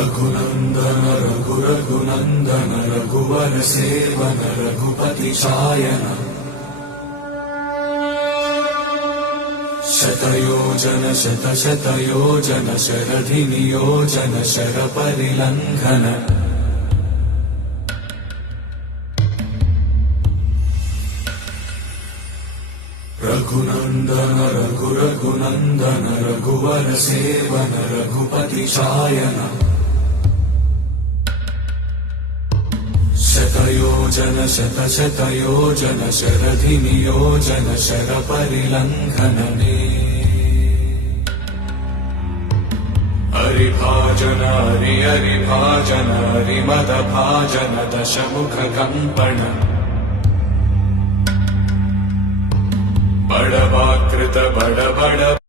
रघुनन्दन रघुरघुनन्दन रघुवर seven Raghupati चायन शतयोजन शतशतयोजन शरधि नियोजन शरपरिलङ्घन रघुनन्दन रघुरघुनन्दन रघुवर seven Raghupati चायन शतयोजन शतशतयोजन शरधि नियोजन शरपरिलङ्घन हरिभाजन हरिभाजन हरिमदभाजन दशमुख कम्पण बड़वाकृत बड़